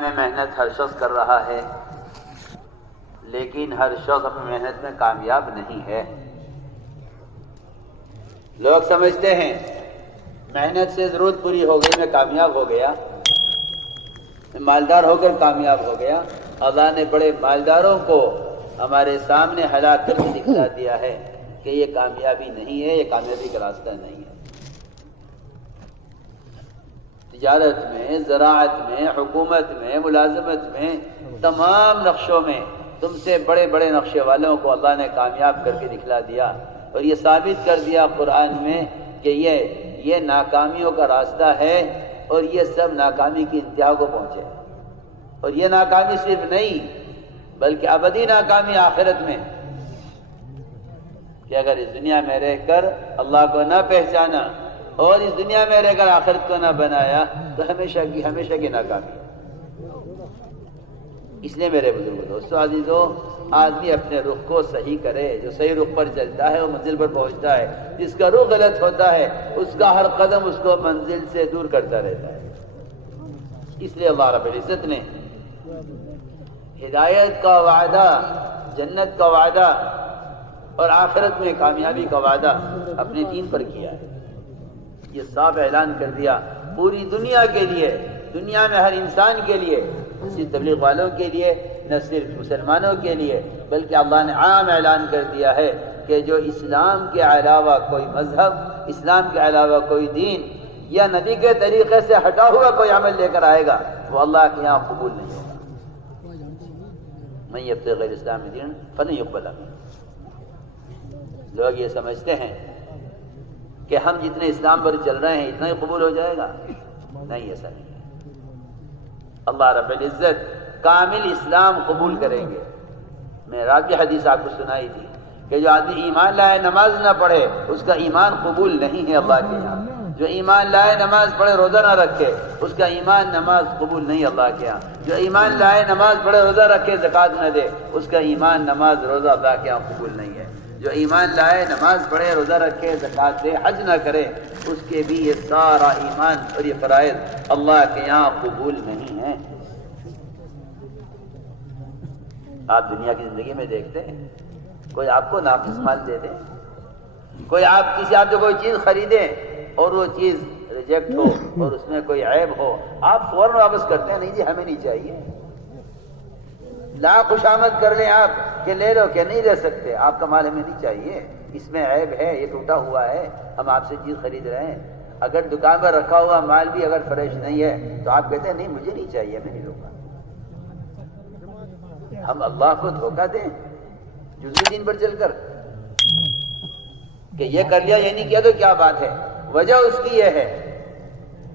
میں محنت ہر شخص کر رہا ہے، لیکن ہر شخص اپنی محنت میں کامیاب نہیں ہے۔ لوگ سمجھتے ہیں محنت سے ضرورت پوری ہو گئی، میں کامیاب ہو گیا، میں مالدار ہو کر کامیاب ہو گیا۔ اللہ نے بڑے مالداروں کو ہمارے سامنے ہلاک کر کے دکھلا دیا ہے کہ یہ کامیابی نہیں ہے، یہ کامیابی کا راستہ نہیں ہے۔ تجارت میں، زراعت میں، حکومت میں، ملازمت میں، تمام نقشوں میں تم سے بڑے بڑے نقشے والوں کو اللہ نے کامیاب کر کے دکھلا دیا اور یہ ثابت کر دیا قرآن میں کہ یہ ناکامیوں کا راستہ ہے اور یہ سب ناکامی کی انتہا کو پہنچے۔ اور یہ ناکامی صرف نہیں بلکہ ابدی ناکامی آخرت میں، کہ اگر اس دنیا میں رہ کر اللہ کو نہ پہچانا اور اس دنیا میں رہ کر آخرت کو نہ بنایا تو ہمیشہ کی ناکامی۔ اس لیے میرے بزرگوں، دوستو، عزیزو، آدمی اپنے رخ کو صحیح کرے۔ جو صحیح رخ پر چلتا ہے وہ منزل پر پہنچتا ہے، جس کا رخ غلط ہوتا ہے اس کا ہر قدم اس کو منزل سے دور کرتا رہتا ہے۔ اس لیے اللہ رب العزت نے ہدایت کا وعدہ، جنت کا وعدہ اور آخرت میں کامیابی کا وعدہ اپنے دین پر کیا ہے۔ یہ صاف اعلان کر دیا پوری دنیا کے لیے، دنیا میں ہر انسان کے لیے، نہ صرف تبلیغ والوں کے لیے، نہ صرف مسلمانوں کے لیے، بلکہ اللہ نے عام اعلان کر دیا ہے کہ جو اسلام کے علاوہ کوئی مذہب، اسلام کے علاوہ کوئی دین یا نبی کے طریقے سے ہٹا ہوا کوئی عمل لے کر آئے گا وہ اللہ کے یہاں قبول نہیں ہوگا۔ من یبتغی غیر الاسلام دینا فلن یقبل منہ۔ لوگ یہ سمجھتے ہیں کہ ہم جتنے اسلام پر چل رہے ہیں اتنا ہی قبول ہو جائے گا، نہیں، ایسا نہیں ہے۔ اللہ رب العزت کامل اسلام قبول کریں گے۔ میں رات کی حدیث آپ کو سنائی تھی کہ جو آدمی ایمان لائے نماز نہ پڑھے اس کا ایمان قبول نہیں ہے اللہ کے یہاں۔ جو ایمان لائے نماز پڑھے روزہ نہ رکھے اس کا ایمان نماز قبول نہیں اللہ کے یہاں۔ جو ایمان لائے نماز پڑھے روزہ رکھے زکوٰۃ نہ دے اس کا ایمان نماز روزہ اللہ کے یہاں قبول نہیں ہے۔ جو ایمان لائے نماز پڑھے روزہ رکھے زکوٰۃ دے حج نہ کرے اس کے بھی یہ سارا ایمان اور یہ فرائض اللہ کے یہاں قبول نہیں ہیں۔ آپ دنیا کی زندگی میں دیکھتے ہیں کوئی آپ کو ناقص مال دے دے، کوئی آپ سے کوئی چیز خریدے اور وہ چیز ریجیکٹ ہو اور اس میں کوئی عیب ہو، آپ فوراً واپس کرتے ہیں، نہیں جی ہمیں نہیں چاہیے۔ لاکھ خوشامد کر لیں آپ کہ لے لو، کہ نہیں لے سکتے، آپ کا مال ہمیں نہیں چاہیے، اس میں عیب ہے، یہ ٹوٹا ہوا ہے، ہم آپ سے چیز خرید رہے ہیں۔ اگر دکان پر رکھا ہوا مال بھی اگر فریش نہیں ہے تو آپ کہتے ہیں نہیں مجھے نہیں چاہیے، میں نہیں لوں گا۔ ہم اللہ کو دھوکہ دیں جزوی دین پر چل کر کہ یہ کر لیا یہ نہیں کیا تو کیا بات ہے؟ وجہ اس کی یہ ہے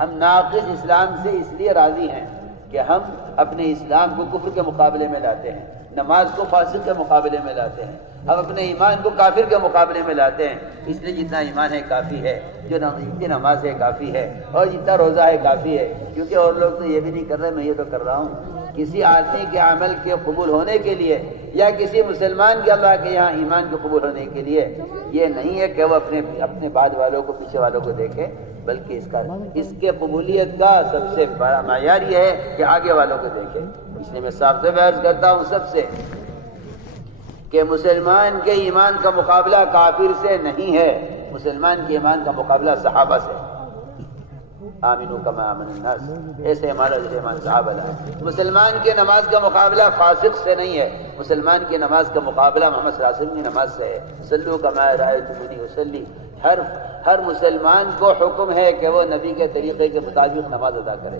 ہم ناقص اسلام سے اس لیے راضی ہیں کہ ہم اپنے اسلام کو کفر کے مقابلے میں لاتے ہیں، نماز کو فاسق کے مقابلے میں لاتے ہیں، ہم اپنے ایمان کو کافر کے مقابلے میں لاتے ہیں۔ اس لیے جتنا ایمان ہے کافی ہے، جتنی نماز ہے کافی ہے، اور جتنا روزہ ہے کافی ہے، کیونکہ اور لوگ تو یہ بھی نہیں کر رہے، میں یہ تو کر رہا ہوں۔ کسی آدمی کے عمل کے قبول ہونے کے لیے یا کسی مسلمان کے اللہ کے یہاں ایمان کے قبول ہونے کے لیے یہ نہیں ہے کہ وہ اپنے بعد والوں کو، پیچھے والوں کو دیکھے، بلکہ اس کے قبولیت کا سب سے بڑا معیار یہ ہے کہ آگے والوں کو دیکھے۔ اس لیے میں صاف سے عرض کرتا ہوں سب سے کہ مسلمان کے ایمان کا مقابلہ کافر سے نہیں ہے، مسلمان کے ایمان کا مقابلہ صحابہ سے۔ آمنو کما آمن الناس، ایسے ہمارا جیسے ایمان صحابہ ہے۔ مسلمان کے نماز کا مقابلہ فاسق سے نہیں ہے، مسلمان کی نماز کا مقابلہ محمد صلی اللہ علیہ وسلم کی نماز سے ہے۔ صلو کما رأیتمونی اصلی، ہر مسلمان کو حکم ہے کہ وہ نبی کے طریقے کے مطابق نماز ادا کرے۔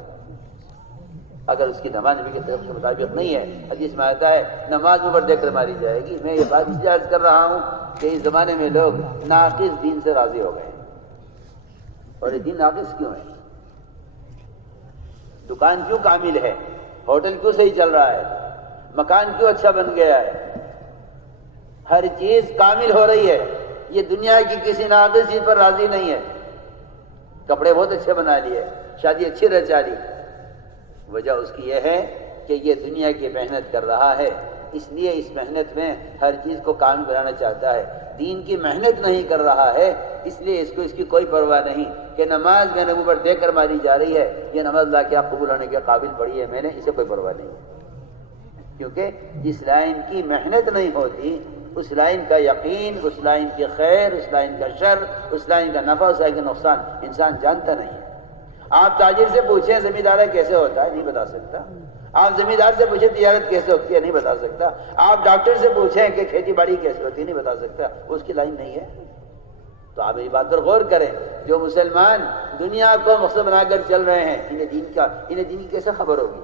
اگر اس کی نماز نبی کے طریقے کے مطابق نہیں ہے، حدیث میں آتا ہے نماز اوپر دیکھ کر ماری جائے گی۔ میں یہ بات اس لیے عرض کر رہا ہوں کہ اس زمانے میں لوگ ناقص دین سے راضی ہو گئے، اور یہ دین ناقص کیوں ہے؟ دکان کیوں کامل ہے؟ ہوٹل کیوں صحیح چل رہا ہے؟ مکان کیوں اچھا بن گیا ہے؟ ہر چیز کامل ہو رہی ہے، یہ دنیا کی کسی ناقص چیز پر راضی نہیں ہے۔ کپڑے بہت اچھے بنا لیے، شادی اچھی رچا لی، وجہ اس کی یہ ہے کہ یہ دنیا کی محنت کر رہا ہے، اس لیے اس محنت میں ہر چیز کو کامل بنانا چاہتا ہے۔ دین کی محنت نہیں کر رہا ہے، اس لیے اس کی کوئی پرواہ نہیں کہ نماز میں نے اوپر دیکھ کر ماری جا رہی ہے، یہ نماز اللہ کے قبول ہونے کے قابل پڑھی ہے میں نے، اسے کوئی پرواہ نہیں، کیونکہ جس لائن کی محنت نہیں ہوتی، اس لائن کا یقین، اس لائن کی خیر، اس لائن کا شر، اس لائن کا نفع، اس لائن کا نقصان انسان جانتا نہیں ہے۔ آپ تاجر سے پوچھیں زمیندار کیسے ہوتا ہے، نہیں بتا سکتا۔ آپ زمیندار سے پوچھیں تجارت کیسے ہوتی ہے، نہیں بتا سکتا۔ آپ ڈاکٹر سے پوچھیں کہ کھیتی باڑی کیسے ہوتی ہے، نہیں بتا سکتا، اس کی لائن نہیں ہے۔ تو آپ میری بات پر غور کریں، جو مسلمان دنیا کو مقصد بنا کر چل رہے ہیں، انہیں دین کی کیسے خبر ہوگی؟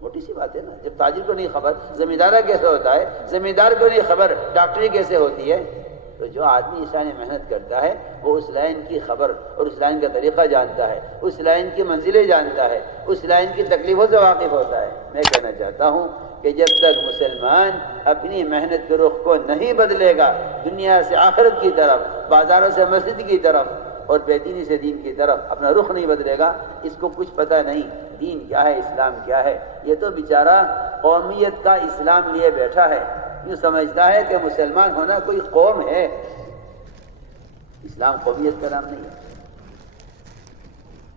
موٹی سی بات ہے نا، جب تاجر کو نہیں خبر زمیندار کیسے ہوتا ہے، زمیندار کو نہیں خبر ڈاکٹری کیسے ہوتی ہے، تو جو آدمی اس لائن محنت کرتا ہے وہ اس لائن کی خبر اور اس لائن کا طریقہ جانتا ہے، اس لائن کی منزلیں جانتا ہے، اس لائن کی تکلیفوں سے واقف ہوتا ہے۔ میں کہنا چاہتا ہوں کہ جب تک مسلمان اپنی محنت کے رخ کو نہیں بدلے گا، دنیا سے آخرت کی طرف، بازاروں سے مسجد کی طرف اور بے دینی سے دین کی طرف اپنا رخ نہیں بدلے گا، اس کو کچھ پتہ نہیں دین کیا ہے، اسلام کیا ہے۔ یہ تو بیچارہ قومیت کا اسلام لیے بیٹھا ہے، یوں سمجھتا ہے کہ مسلمان ہونا کوئی قوم ہے۔ اسلام قومیت کا نام نہیں ہے،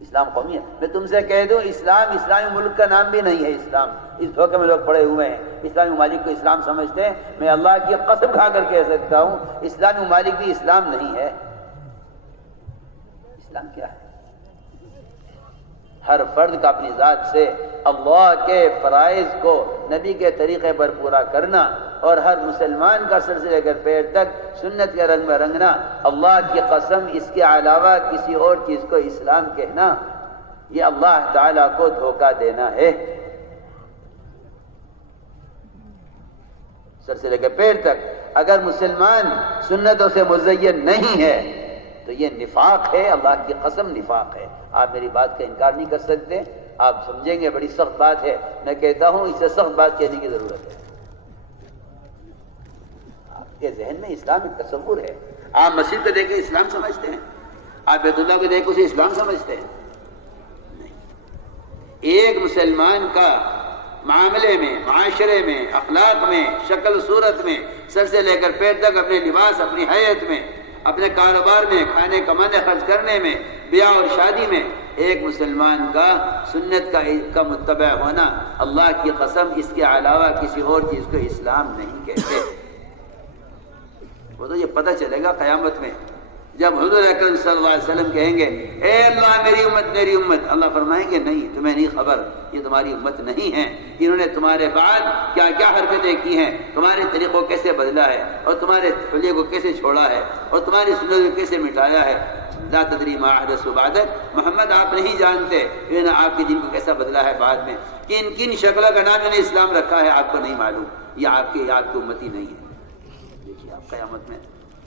اسلام قومیت۔ میں تم سے کہہ دوں اسلام اسلامی ملک کا نام بھی نہیں ہے۔ اسلام اس دھوکے میں لوگ پڑے ہوئے ہیں، اسلامی ممالک کو اسلام سمجھتے ہیں۔ میں اللہ کی قسم کھا کر کہہ سکتا ہوں اسلامی ممالک بھی اسلام نہیں ہے۔ اسلام کیا ہے؟ ہر فرد کا اپنی ذات سے اللہ کے فرائض کو نبی کے طریقے پر پورا کرنا، اور ہر مسلمان کا سر سے لے کر پیر تک سنت کے رنگ میں رنگنا، اللہ کی قسم اس کے علاوہ کسی اور چیز کو اسلام کہنا، یہ اللہ تعالیٰ کو دھوکہ دینا ہے۔ سر سے لے کر پیر تک اگر مسلمان سنتوں سے مزین نہیں ہے تو یہ نفاق ہے، اللہ کی قسم نفاق ہے۔ آپ میری بات کا انکار نہیں کر سکتے، آپ سمجھیں گے بڑی سخت بات ہے، میں کہتا ہوں اسے سخت بات کہنے کی ضرورت ہے۔ آپ کے ذہن میں اسلام ایک تصور ہے، آپ مسجد کو دیکھ کے اسلام سمجھتے ہیں، آپ بیت اللہ کو دیکھ کے اسے اسلام سمجھتے ہیں؟ نہیں۔ ایک مسلمان کا معاملے میں، معاشرے میں، اخلاق میں، شکل صورت میں، سر سے لے کر پیر تک، اپنے لباس، اپنی حیت میں، اپنے کاروبار میں، کھانے کمانے خرچ کرنے میں، بیاہ اور شادی میں، ایک مسلمان کا سنت کا متبع ہونا، اللہ کی قسم اس کے علاوہ کسی اور چیز کو اسلام نہیں کہتے۔ وہ تو یہ پتہ چلے گا قیامت میں، جب حضور اکرم صلی اللہ علیہ وسلم کہیں گے اے اللہ میری امت میری امت، اللہ فرمائیں گے نہیں تمہیں نہیں خبر، یہ تمہاری امت نہیں ہے، انہوں نے تمہارے بعد کیا کیا حرکتیں کی ہیں، تمہارے طریقوں کیسے بدلا ہے، اور تمہارے حلیے کو کیسے چھوڑا ہے، اور تمہاری سنت کو کیسے مٹایا ہے۔ لا تدری ما احدث بعدک، محمد آپ نہیں جانتے انہوں نے آپ کے دین کو کیسا بدلا ہے بعد میں، کن کن شکلوں کا نام انہوں نے اسلام رکھا ہے آپ کو نہیں معلوم، یہ آپ کی امتی نہیں ہے۔ دیکھیے آپ قیامت میں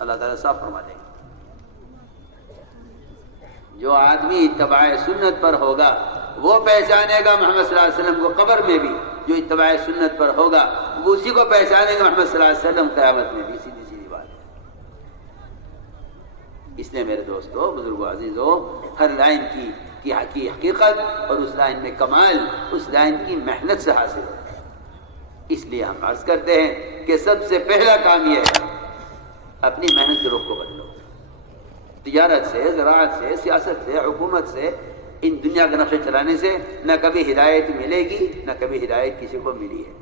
اللہ تعالیٰ صاف فرما دیں گے، جو آدمی اتباع سنت پر ہوگا وہ پہچانے گا محمد صلی اللہ علیہ وسلم کو قبر میں بھی، جو اتباع سنت پر ہوگا وہ اسی کو پہچانے گا محمد صلی اللہ علیہ وسلم قیامت میں بھی۔ سیدھی سیدھی بات ہے۔ اس لیے میرے دوستو، بزرگوں، عزیزوں، ہر لائن کی حقیقت اور اس لائن میں کمال اس لائن کی محنت سے حاصل ہوتا ہے۔ اس لیے ہم عرض کرتے ہیں کہ سب سے پہلا کام یہ ہے اپنی محنت کے رخ کو بدلو۔ تجارت سے، زراعت سے، سیاست سے، حکومت سے، ان دنیا کے نقشے چلانے سے نہ کبھی ہدایت ملے گی، نہ کبھی ہدایت کسی کو ملی ہے۔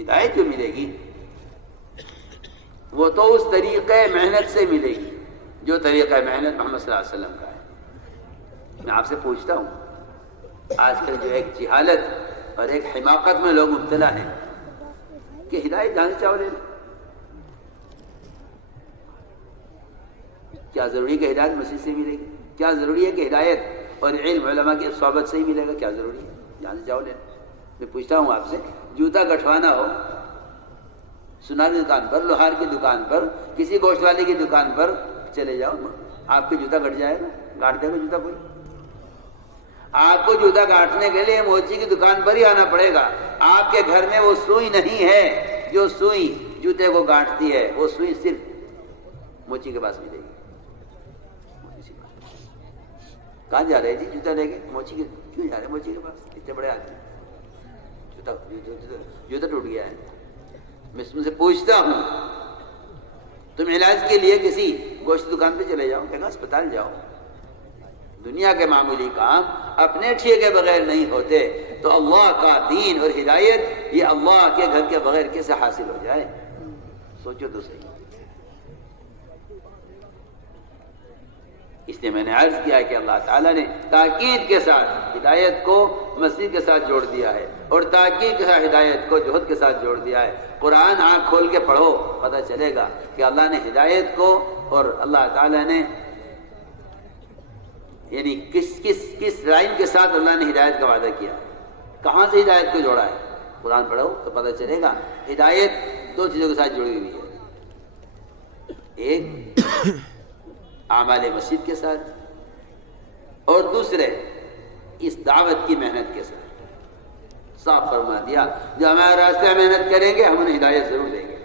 ہدایت جو ملے گی وہ تو اس طریقے محنت سے ملے گی جو طریقہ محنت محمد صلی اللہ علیہ وسلم کا ہے۔ میں آپ سے پوچھتا ہوں، آج کل جو ایک جہالت اور ایک حماقت میں لوگ مبتلا ہیں کہ ہدایت جہاں سے چاہو لے لیں۔ کیا ضروری ہے کہ ہدایت مسجد سے ملے گی؟ کیا ضروری ہے کہ ہدایت اور علم علماء کی صحبت سے ہی ملے گا؟ کیا ضروری ہے؟ جہاں سے چاہو لے لیں۔ میں پوچھتا ہوں آپ سے، جوتا گٹھوانا ہو، سونار کی دکان پر، لوہار کی دکان پر، کسی گوشت والے کی دکان پر چلے جاؤ، آپ کے جوتا گٹ جائے گا؟ گاٹ دے گا جوتا کوئی؟ آپ کو جوتا کاٹنے کے لیے موچی کی دکان پر ہی آنا پڑے گا۔ آپ کے گھر میں وہ سوئی نہیں ہے جو سوئی جوتے کو کاٹتی ہے، وہ سوئی صرف موچی کے پاس ملے گی۔ کہاں جا رہے جی جوتا لے کے؟ موچی کے کیوں جا رہے موچی کے پاس؟ اتنے بڑے آدمی، جوتا ٹوٹ گیا ہے۔ میں تم سے پوچھتا ہوں تم علاج کے لیے کسی گوشت دکان پہ چلے جاؤ، کہا اسپتال جاؤ. دنیا کے معمولی کام اپنے ٹھیے کے بغیر نہیں ہوتے، تو اللہ کا دین اور ہدایت یہ اللہ کے گھر کے بغیر کیسے حاصل ہو جائے؟ سوچو تو صحیح. اس لیے میں نے عرض کیا کہ اللہ تعالیٰ نے تاکید کے ساتھ ہدایت کو مسجد کے ساتھ جوڑ دیا ہے، اور تاکید کے ساتھ ہدایت کو جوہد کے ساتھ جوڑ دیا ہے. قرآن آنکھ کھول کے پڑھو، پتہ چلے گا کہ اللہ نے ہدایت کو اور اللہ تعالیٰ نے یعنی کس لائن کے ساتھ اللہ نے ہدایت کا وعدہ کیا، کہاں سے ہدایت کو جوڑا ہے. قرآن پڑھو تو پتہ چلے گا. ہدایت دو چیزوں کے ساتھ جڑی ہوئی ہے، ایک اعمال مسجد کے ساتھ، اور دوسرے اس دعوت کی محنت کے ساتھ. صاف فرما دیا جو ہمارے راستے میں محنت کریں گے ہم انہیں ہدایت ضرور دیں گے.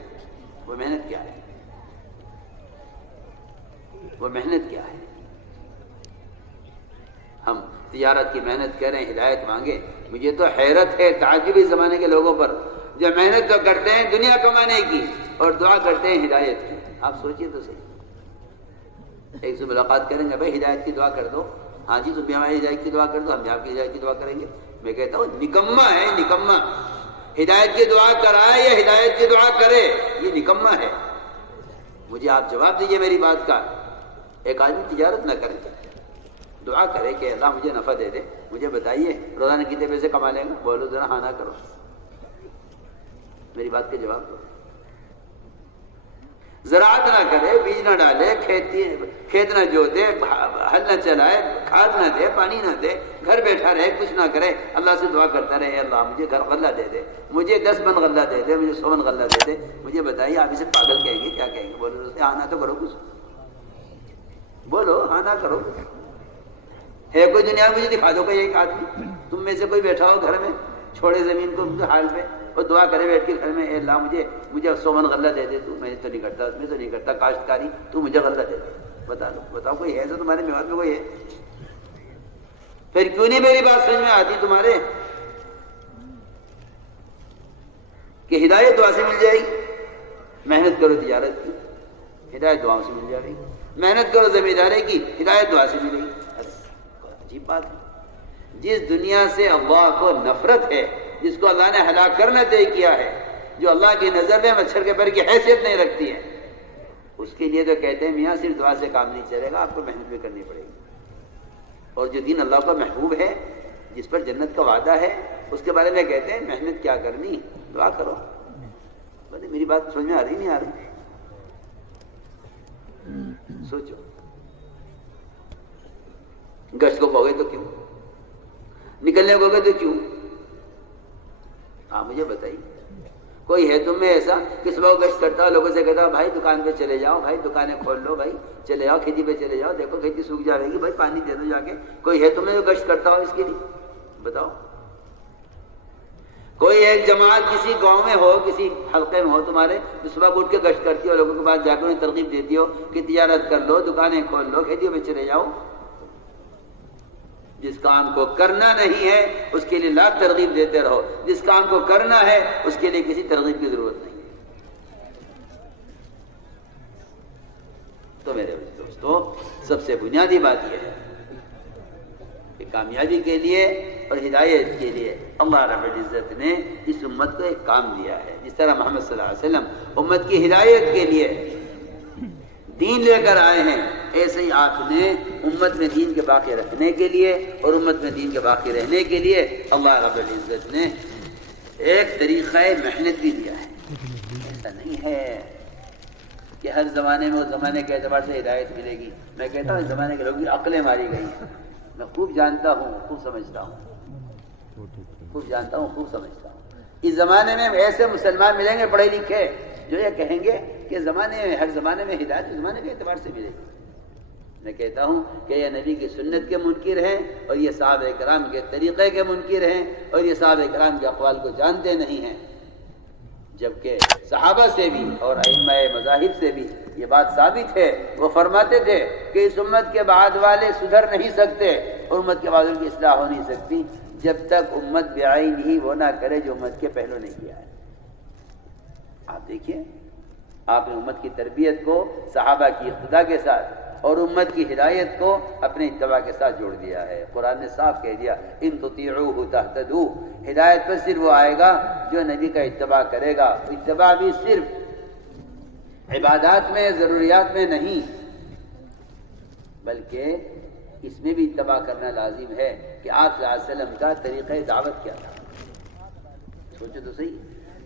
وہ محنت کیا ہے؟ وہ محنت کیا ہے؟ ہم تجارت کی محنت کریں، ہدایت مانگیں. مجھے تو حیرت ہے تعجب اس زمانے کے لوگوں پر جو محنت تو کرتے ہیں دنیا کمانے کی اور دعا کرتے ہیں ہدایت کی. آپ سوچئے تو صحیح. ایک سے ملاقات کریں گے، بھائی ہدایت کی دعا کر دو. ہاں جی تم بھی ہماری ہدایت کی دعا کر دو، ہم بھی آپ کی ہدایت کی دعا کریں گے. میں کہتا ہوں نکما ہے، نکما. ہدایت کی دعا کرائے یا ہدایت کی دعا کرے، یہ نکما ہے. مجھے آپ جواب دیجئے میری بات کا. ایک آدمی تجارت نہ کرے، دعا کرے کہ اللہ مجھے نفع دے دے. مجھے بتائیے روزانہ کتنے پیسے کما لیں گے؟ بولو ذرا ہاں نہ کرو. میری بات کا جواب دو. زراعت نہ کرے، بیج نہ ڈالے، کھیت نہ جوتے، ہل نہ چلائے، کھاد نہ دے، پانی نہ دے، گھر بیٹھا رہے، کچھ نہ کرے، اللہ سے دعا کرتا رہے اللہ مجھے گھر غلہ دے دے، مجھے 10 من غلہ دے دے، مجھے 100 من غلہ دے دے. مجھے بتائیے آپ اسے پاگل کہیں گے کیا کہیں گے؟ بولو ہاں نہ تو کرو کچھ. بولو ہاں نہ کرو. ہے کوئی دنیا میں مجھے دکھا دو کوئی ایک آدمی تم میں سے کوئی بیٹھا ہو گھر میں چھوڑے زمین کو حال پہ اور دعا کرے بیٹھ کے گھر میں، اے اللہ مجھے 100 من غلہ دے دے تو. میں تو نہیں کرتا، میں تو نہیں کرتا کاشتکاری، تو مجھے غلہ دے دے. بتا دو، بتاؤ کوئی ہے تو تمہارے میوات میں کوئی ہے؟ پھر کیوں نہیں میری بات سمجھ میں آتی تمہارے کہ ہدایت دعا سے مل جائے گی. محنت کرو تجارت کی، ہدایت دعاؤں سے مل جائے گی. محنت کرو زمینداری کی، ہدایت دعا سے ملے گی. عجیب بات ہے. جس دنیا سے اللہ کو نفرت ہے، جس کو اللہ نے ہلاک کرنا طے کیا ہے، جو اللہ کی نظر میں مچھر کے پر کی حیثیت نہیں رکھتی ہے، اس کے لیے تو کہتے ہیں میاں صرف دعا سے کام نہیں چلے گا، آپ کو محنت بھی کرنی پڑے گی. اور جو دین اللہ کا محبوب ہے، جس پر جنت کا وعدہ ہے، اس کے بارے میں کہتے ہیں محنت کیا کرنی، دعا کرو. میری بات سمجھ میں آ رہی نہیں آ رہی؟ سوچو. گشت کو کہو گے تو کیوں؟ نکلنے کو گے تو کیوں؟ ہاں مجھے بتائیے. کوئی ہے تم میں ایسا کہ صبح گشت کرتا ہو، لوگوں سے کہتا ہو بھائی دکان پہ چلے جاؤ، بھائی دکانیں کھول لو، بھائی چلے جاؤ کھیتی پہ چلے جاؤ، دیکھو کھیتی سوکھ جائے گی، بھائی پانی دے دو جا کے. کوئی ہے تم میں جو گشت کرتا ہو اس کے لیے؟ بتاؤ. کوئی ایک جماعت کسی گاؤں میں ہو، کسی حلقے میں ہو تمہارے، جو صبح اٹھ کے گشت کرتی ہو، لوگوں کے پاس جا کے انہیں ترغیب دیتی ہو کہ تجارت کر لو، دکانیں کھول لو، کھیتیوں میں چلے جاؤ. جس کام کو کرنا نہیں ہے اس کے لیے لاکھ ترغیب دیتے رہو، جس کام کو کرنا ہے اس کے لیے کسی ترغیب کی ضرورت نہیں. تو میرے دوستو سب سے بنیادی بات یہ ہے کہ کامیابی کے لیے اور ہدایت کے لیے اللہ رب العزت نے اس امت کو ایک کام دیا ہے. جس طرح محمد صلی اللہ علیہ وسلم امت کی ہدایت کے لیے دین لے کر آئے ہیں، ایسے ہی آپ نے امت میں دین کے باقی رکھنے کے لیے اور امت میں دین کے باقی رہنے کے لیے اللہ رب العزت نے ایک طریقہ محنت بھی دیا ہے. ایسا نہیں ہے کہ ہر زمانے میں اس زمانے کے اعتبار سے ہدایت ملے گی. میں کہتا ہوں اس زمانے کے لوگوں کی عقلیں ماری گئی ہیں. میں خوب جانتا ہوں، خوب سمجھتا ہوں، خوب جانتا ہوں، خوب سمجھتا ہوں. اس زمانے میں ایسے مسلمان ملیں گے پڑھے لکھے جو یہ کہیں گے کہ زمانے میں ہر زمانے میں ہدایت زمانے کے اعتبار سے ملے گی. میں کہتا ہوں کہ یہ نبی کی سنت کے منکر ہیں اور یہ صحابہ کرام کے طریقے کے منکر ہیں اور یہ صحابہ کرام کے اقوال کو جانتے نہیں ہیں. جبکہ صحابہ سے بھی اور ائمہ مذاہب سے بھی یہ بات ثابت ہے. وہ فرماتے تھے کہ اس امت کے بعد والے سدھر نہیں سکتے اور امت کے بعد کی اصلاح ہو نہیں سکتی جب تک امت بعین ہی وہ نہ کرے جو امت کے پہلو نے کیا ہے. آپ دیکھیے آپ نے امت کی تربیت کو صحابہ کی اقتداء کے ساتھ اور امت کی ہدایت کو اپنے اتباع کے ساتھ جوڑ دیا ہے۔ قرآن نے صاف کہہ دیا ان تطیعوہ تہتدوا، ہدایت پر صرف وہ آئے گا جو نبی کا اتباع کرے گا۔ اتباع بھی صرف عبادات میں، ضروریات میں نہیں، بلکہ اس میں بھی اتباع کرنا لازم ہے کہ آپ صلی اللہ علیہ وسلم کا طریقہ دعوت کیا تھا۔ سوچو تو صحیح،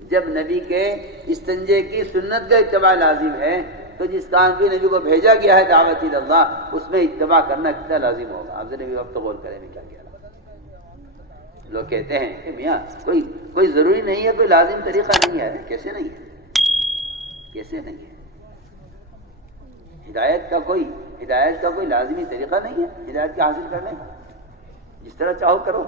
جب نبی کے استنجے کی سنت کا اتباع لازم ہے تو جس کام کی نبی کو بھیجا گیا ہے دعوت اللہ، اس میں اتباع کرنا کتنا لازم ہوگا۔ آپ ذرا بھی وقت غور کریں میں کیا کہہ رہا ہوں۔ لوگ کہتے ہیں کہ میاں کوئی ضروری نہیں ہے، کوئی لازم طریقہ نہیں ہے۔ کیسے نہیں ہے؟ کیسے نہیں ہے؟ ہدایت کا کوئی لازمی طریقہ نہیں ہے ہدایت کے حاصل کرنے کا، جس طرح چاہو کرو۔